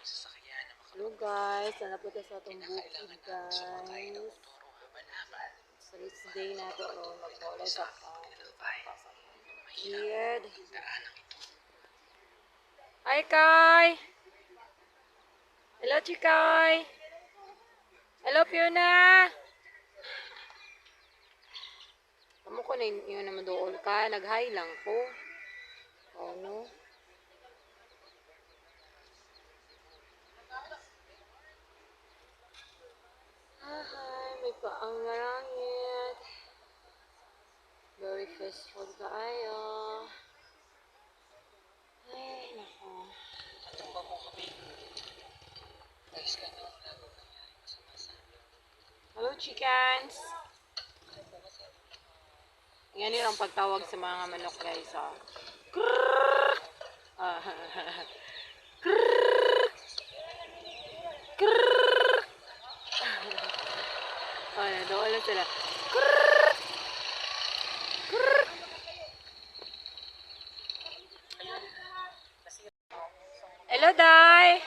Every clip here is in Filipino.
Hello guys, sana po sa atong bukid guys. So it's day na to ron, mag-mula sa weird. Hi Kai! Hello Chikay! Hello Fiona! Kamu ko na yun naman doon ka, nag-hi lang ko. Oh no? Hi, may paang narangit. Very peaceful kaayo. Ay, nako. Hello, chickens! Yan yun ang pagtawag sa mga manok guys. Oh. Krrrr! Krrrr! Krrrr! Oh, doon lang sila. Krrrr! Krrrr! Hello, Day!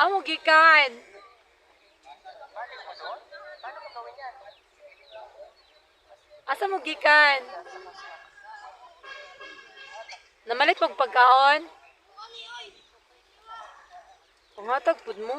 Amo gikan. Asa mo gikan? Namalit pag pagkaon? Pangatag pud mo.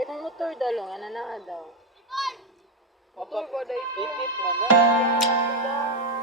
Itong motor dalong, ano na daw? Motor ba daw ito? Pipit mo na.